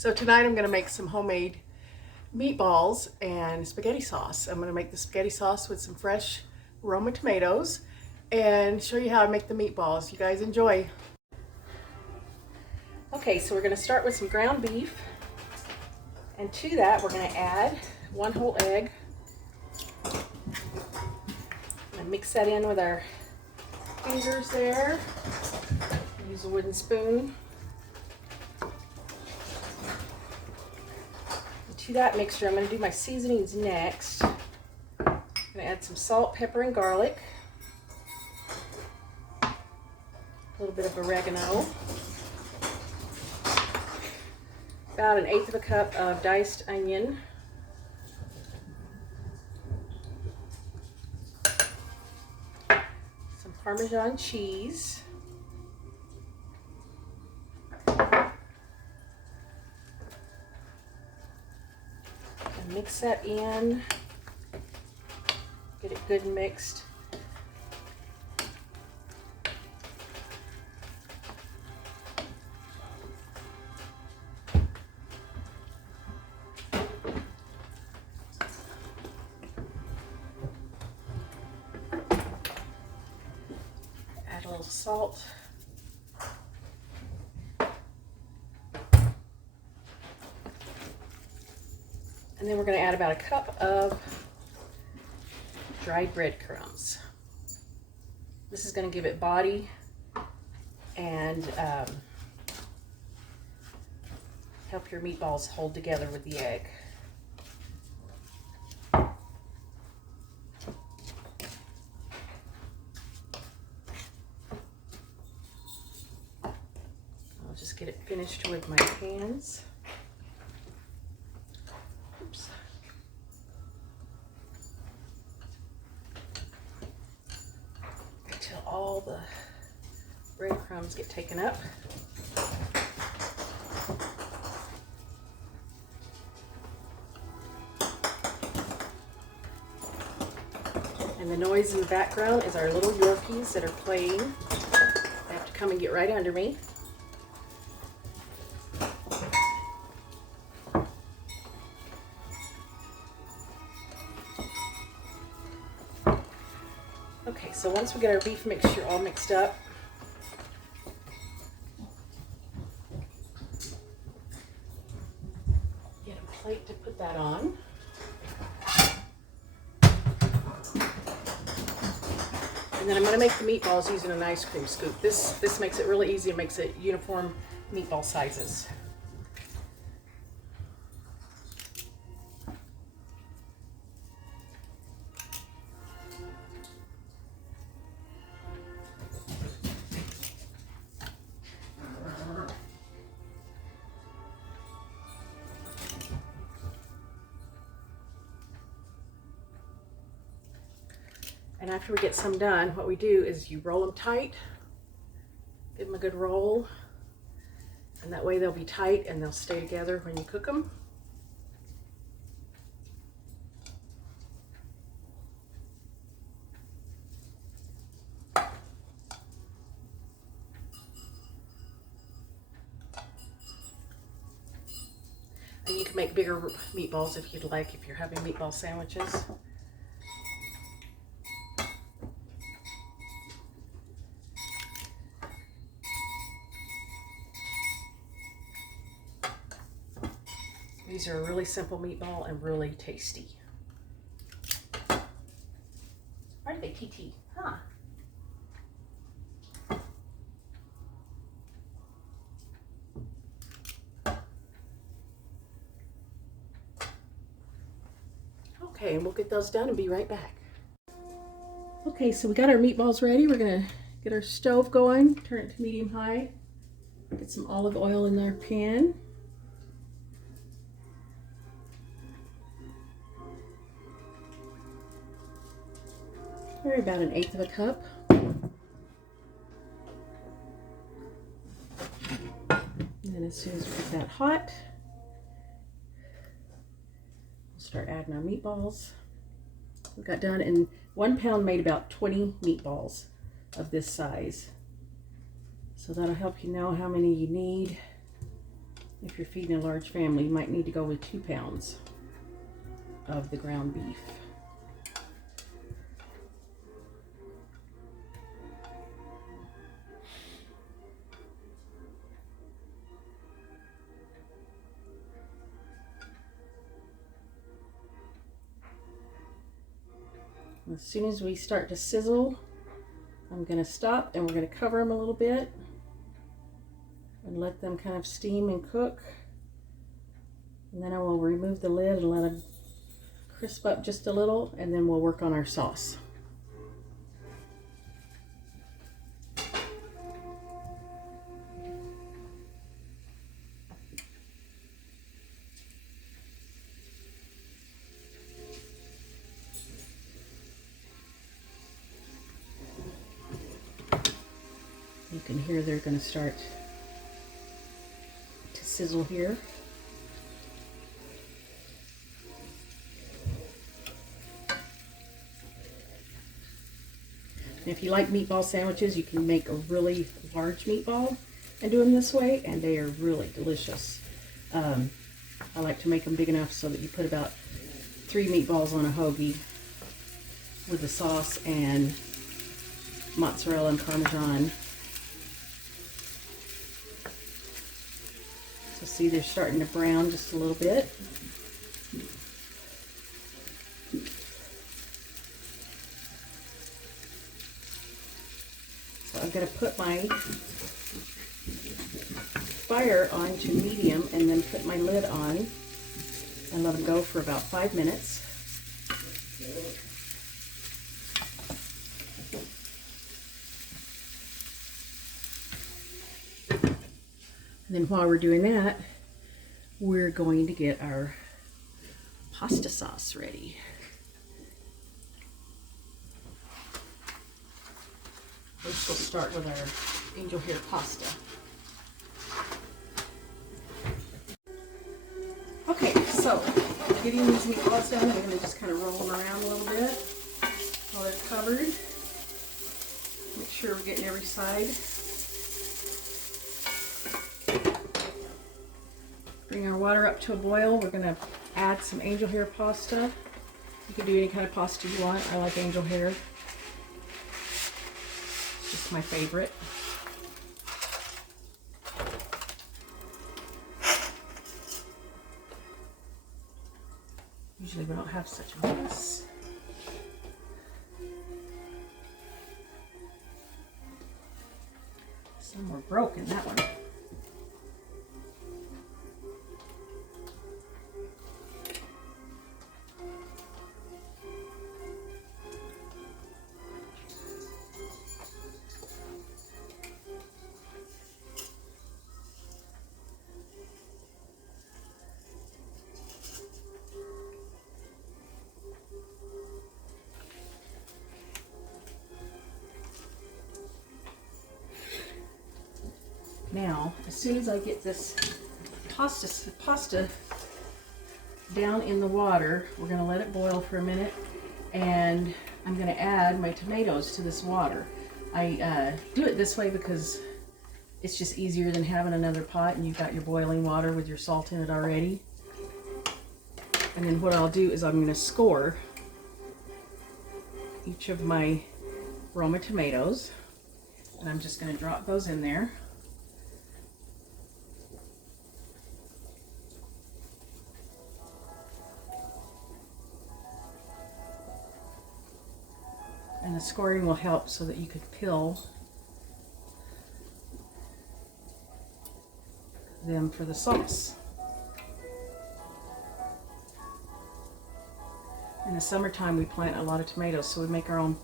So tonight I'm going to make some homemade meatballs and spaghetti sauce. I'm going to make the spaghetti sauce with some fresh Roma tomatoes and show you how I make the meatballs. You guys enjoy. Okay, so we're going to start with some ground beef, and to that we're going to add 1 whole egg. And mix that in with our fingers there. Use a wooden spoon. To that mixture, I'm going to do my seasonings next. I'm going to add some salt, pepper, and garlic. A little bit of oregano. About 1/8 cup of diced onion. Some Parmesan cheese. Mix that in, get it good and mixed. Add a little salt. And then we're going to add about 1 cup of dried breadcrumbs. This is going to give it body and help your meatballs hold together with the egg. I'll just get it finished with my hands. Until all the breadcrumbs get taken up. And the noise in the background is our little Yorkies that are playing. They have to come and get right under me. Okay, so once we get our beef mixture all mixed up, get a plate to put that on. And then I'm going to make the meatballs using an ice cream scoop. This makes it really easy. It makes it uniform meatball sizes. And after we get some done, what we do is you roll them tight, give them a good roll, and that way they'll be tight and they'll stay together when you cook them. And you can make bigger meatballs if you'd like, if you're having meatball sandwiches. These are a really simple meatball and really tasty. Why are they TT? Huh? Okay, and we'll get those done and be right back. Okay, so we got our meatballs ready. We're gonna get our stove going, turn it to medium high, get some olive oil in our pan. Probably about 1/8 cup. And then as soon as we get that hot, we'll start adding our meatballs. We got done, and 1 pound made about 20 meatballs of this size. So that'll help you know how many you need. If you're feeding a large family, you might need to go with 2 pounds of the ground beef. As soon as we start to sizzle, I'm going to stop and we're going to cover them a little bit and let them kind of steam and cook. And then I will remove the lid and let them crisp up just a little, and then we'll work on our sauce. You can hear they're going to start to sizzle here. And if you like meatball sandwiches, you can make a really large meatball and do them this way, and they are really delicious. I like to make them big enough so that you put about 3 meatballs on a hoagie with the sauce and mozzarella and Parmesan. So see, they're starting to brown just a little bit. So I'm going to put my fire on to medium and then put my lid on and let them go for about 5 minutes. And then while we're doing that, we're going to get our pasta sauce ready. First we'll start with our angel hair pasta. Okay, so getting these meatballs done, I'm going to just kind of roll them around a little bit while they're covered. Make sure we're getting every side. Bring our water up to a boil. We're going to add some angel hair pasta. You can do any kind of pasta you want. I like angel hair. It's just my favorite. Usually we don't have such a mess. Some were broken, that one. Now, as soon as I get this pasta down in the water, we're going to let it boil for a minute, and I'm going to add my tomatoes to this water. I do it this way because it's just easier than having another pot and you've got your boiling water with your salt in it already. And then what I'll do is I'm going to score each of my Roma tomatoes, and I'm just going to drop those in there. And the scoring will help so that you could peel them for the sauce. In the summertime we plant a lot of tomatoes, so we make our own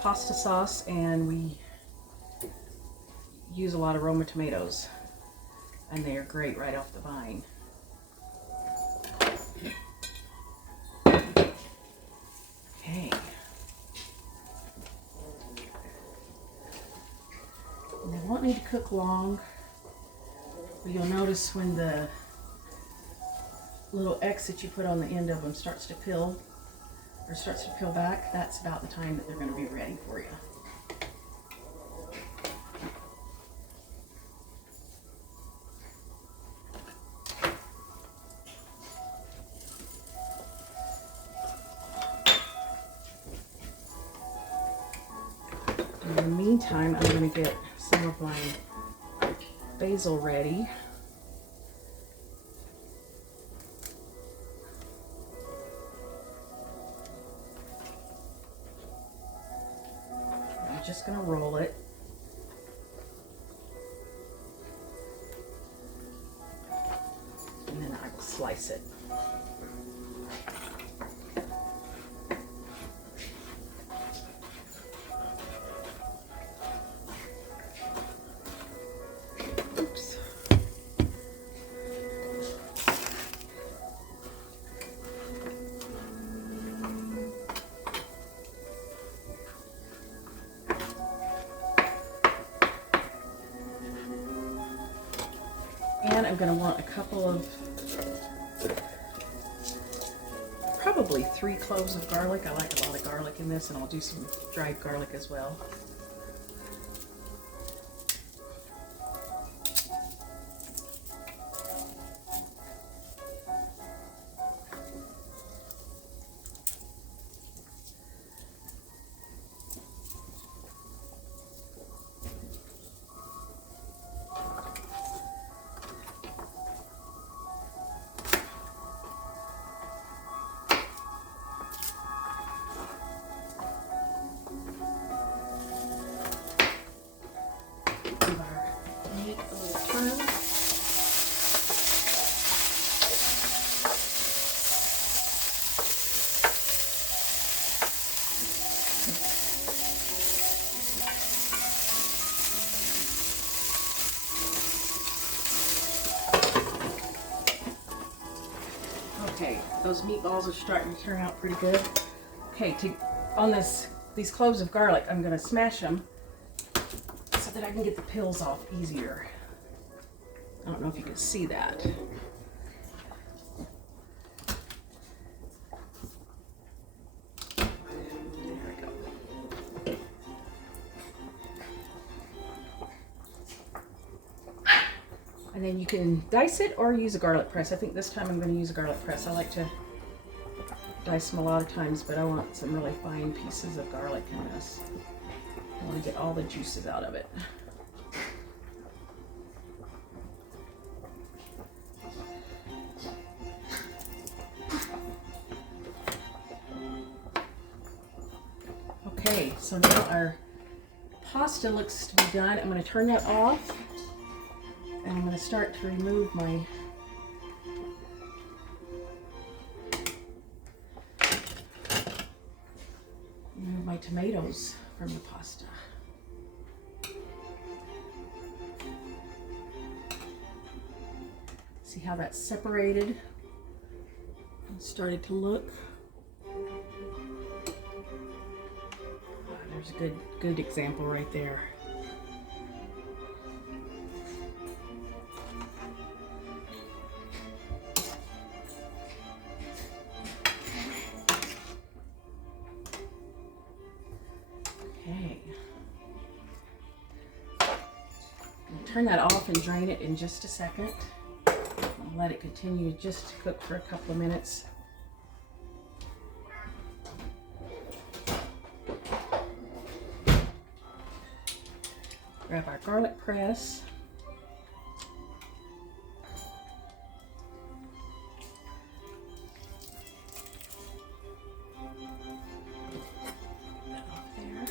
pasta sauce and we use a lot of Roma tomatoes, and they are great right off the vine. Okay. And they won't need to cook long, but you'll notice when the little X that you put on the end of them starts to peel back, that's about the time that they're going to be ready for you. meantime, I'm going to get some of my basil ready. I'm just going to roll it. And then I will slice it. Oops. And I'm going to want a couple of, probably 3 cloves of garlic. I like a lot of garlic in this, and I'll do some dried garlic as well. Give our meat a little turn. Okay, those meatballs are starting to turn out pretty good. Okay, on these cloves of garlic, I'm going to smash them so that I can get the peels off easier. I don't know if you can see that. There we go. And then you can dice it or use a garlic press. I think this time I'm going to use a garlic press. I like to dice them a lot of times, but I want some really fine pieces of garlic in this. I want to get all the juices out of it. Okay, so now our pasta looks to be done. I'm going to turn that off, and I'm going to start to remove my tomatoes from the pasta. See how that's separated and started to look. There's a good example right there. Okay. I'll turn that off and drain it in just a second. I'll let it continue just to cook for a couple of minutes. Grab our garlic press. Put that off there.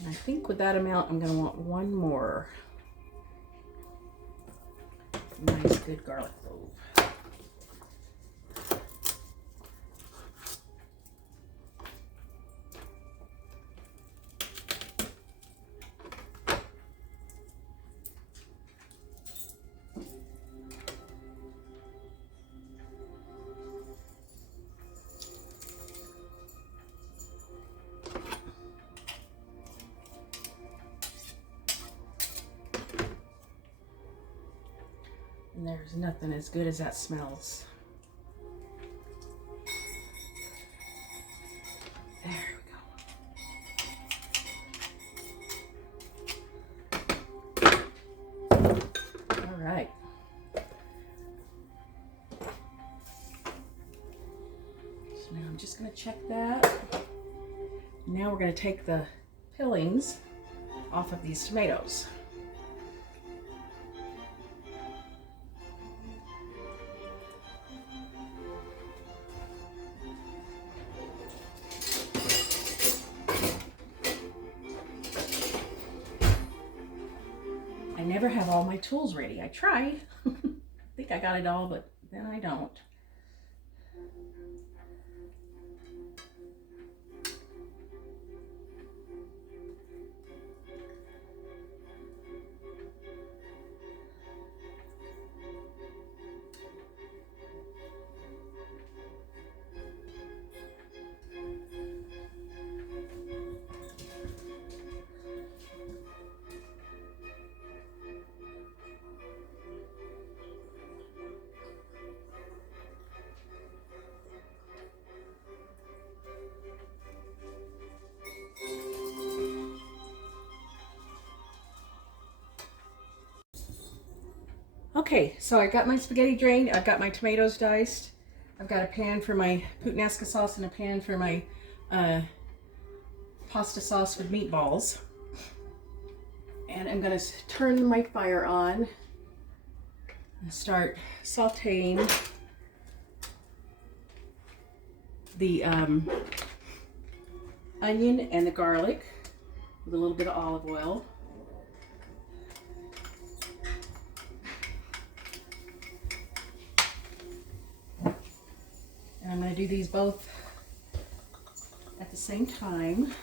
And I think with that amount, I'm going to want one more nice, good garlic clove. And there's nothing as good as that smells. There we go. All right. So now I'm just going to check that. Now we're going to take the peelings off of these tomatoes. I never have all my tools ready. I try. I think I got it all, but then I don't. Okay, so I got my spaghetti drained. I've got my tomatoes diced. I've got a pan for my puttanesca sauce and a pan for my pasta sauce with meatballs. And I'm going to turn my fire on and start sauteing the onion and the garlic with a little bit of olive oil. And I'm going to do these both at the same time.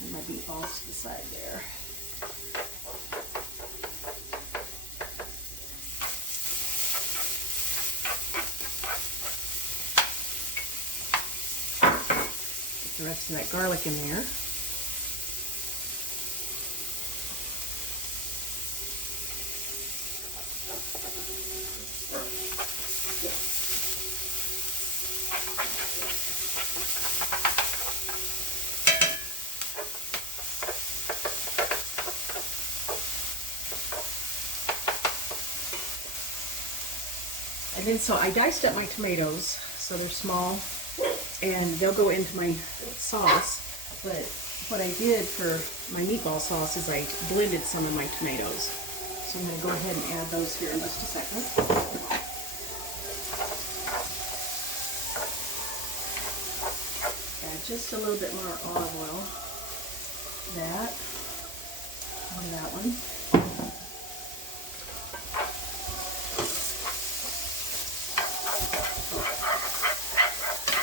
And my meatballs to the side there. The rest of that garlic in there. And then so I diced up my tomatoes so they're small, and they'll go into my sauce. But what I did for my meatball sauce is I blended some of my tomatoes. So I'm going to go ahead and add those here in just a second. Add just a little bit more olive oil. That. And that one.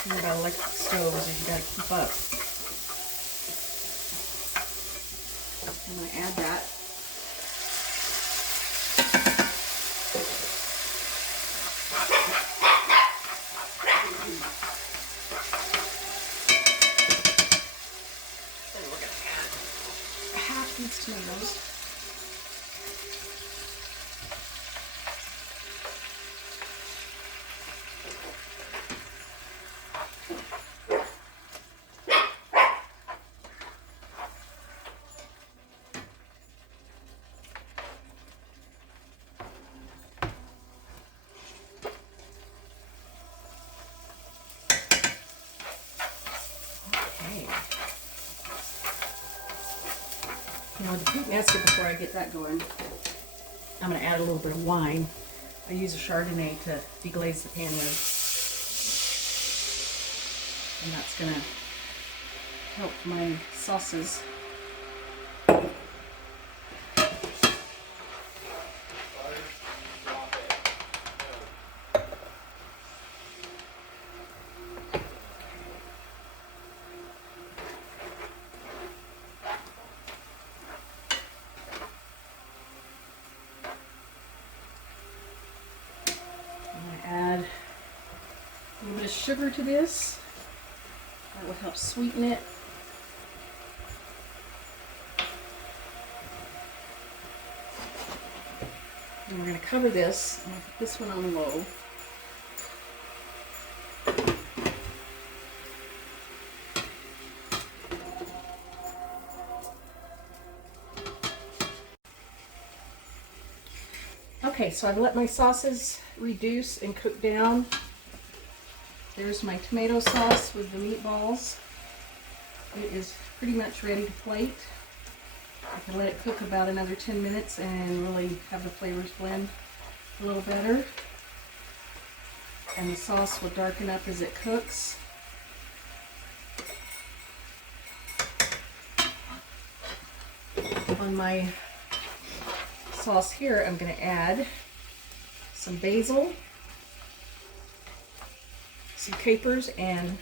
You got electric stoves, you gotta keep up. I'm gonna add that. Then we're gonna add half these tomatoes. Now the puttanesca, before I get that going, I'm going to add a little bit of wine. I use a Chardonnay to deglaze the pan with. And that's going to help my sauces. sugar to this. That will help sweeten it. And we're going to cover this. I'm going to put this one on low. Okay, so I've let my sauces reduce and cook down. There's my tomato sauce with the meatballs. It is pretty much ready to plate. I can let it cook about another 10 minutes and really have the flavors blend a little better. And the sauce will darken up as it cooks. On my sauce here, I'm going to add some basil, some capers, and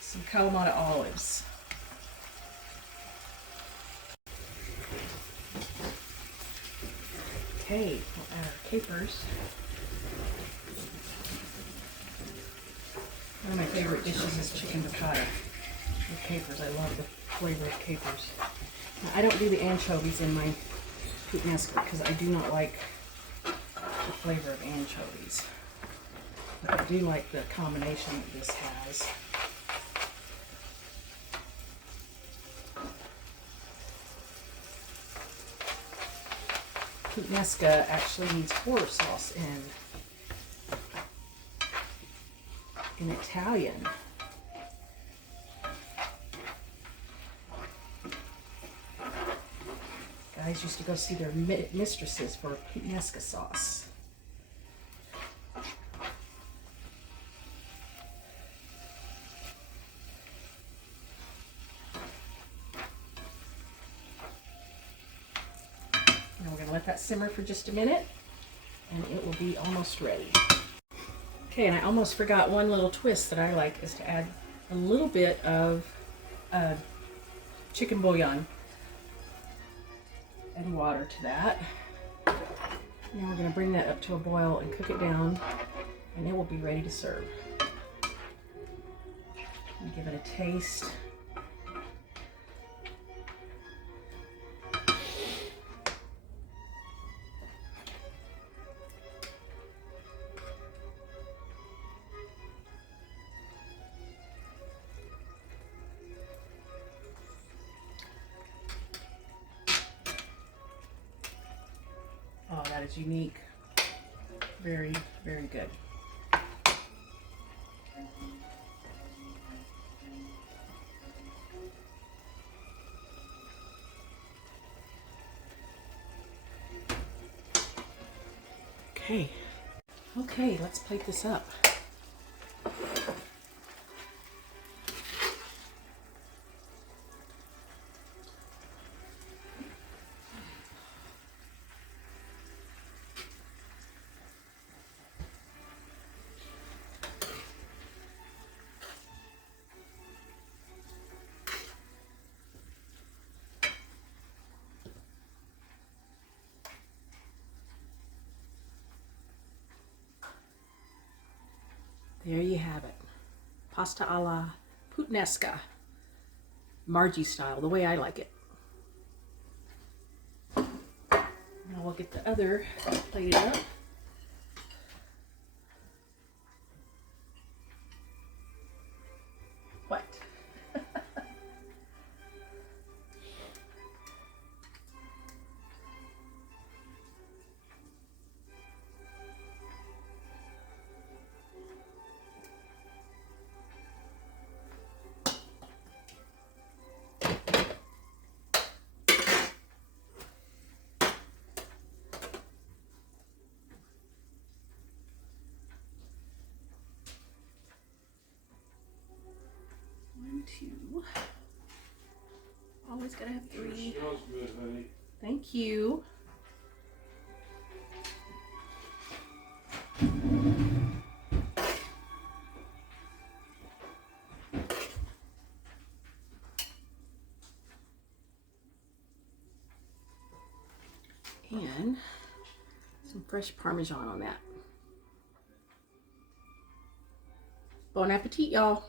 some Kalamata olives. Okay, we'll add our capers. One of my favorite dishes is chicken piccata with capers. I love the flavor of capers. Now, I don't do the anchovies in my puttanesca because I do not like the flavor of anchovies. But I do like the combination that this has. Puttanesca actually needs horror sauce in Italian. Guys used to go see their mistresses for puttanesca sauce. Now we're going to let that simmer for just a minute and it will be almost ready. Okay, and I almost forgot one little twist that I like is to add a little bit of chicken bouillon and water to that. Now we're going to bring that up to a boil and cook it down, and it will be ready to serve. And give it a taste. Oh, that is unique. Very, very good. Okay. Okay, let's plate this up. There you have it. Pasta alla puttanesca. Margie style, the way I like it. Now we'll get the other plated up. What? One, two. Always gotta have three. It smells good, honey. Thank you. And some fresh Parmesan on that. Bon appetit, y'all.